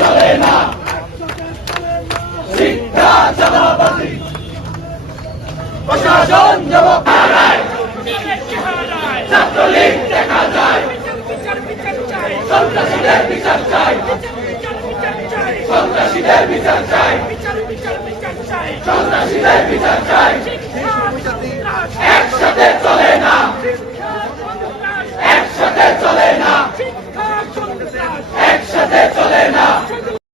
চলে না শিক্ষা চাঁদাবাজি প্রশাসন জবাব হারায় ছাত্রলীগ দেখা যায় সন্ত্রাসীদের বিচার চাই সন্ত্রাসীদের বিচার চাই সন্ত্রাসীদের বিচার চাই একসাথে চলে না একসাথে চলে না